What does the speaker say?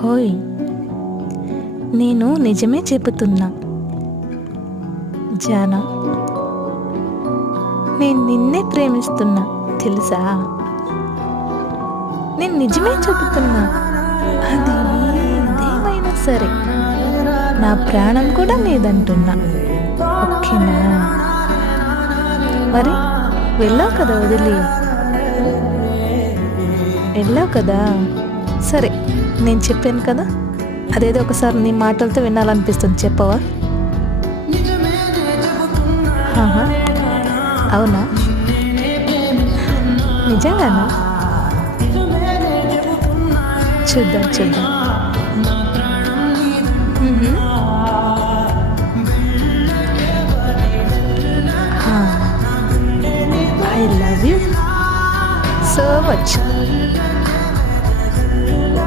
హోయ్, నేను నిజమే చెబుతున్నా జానా. నేను నిన్నే ప్రేమిస్తున్నా తెలుసా. నేను నిజమే చెబుతున్నా. అది ఏదేమైనా సరే నా ప్రాణం కూడా మీదంటున్నా. ఓకేనా? మరి వెళ్ళావు కదా, వెళ్ళావు కదా. సరే, నేను చెప్పాను కదా, అదేదో ఒకసారి నీ మాటలతో వినాలనిపిస్తుంది. చెప్పవా? అవునా? నిజంగానా? చూద్దాం. I love you so much.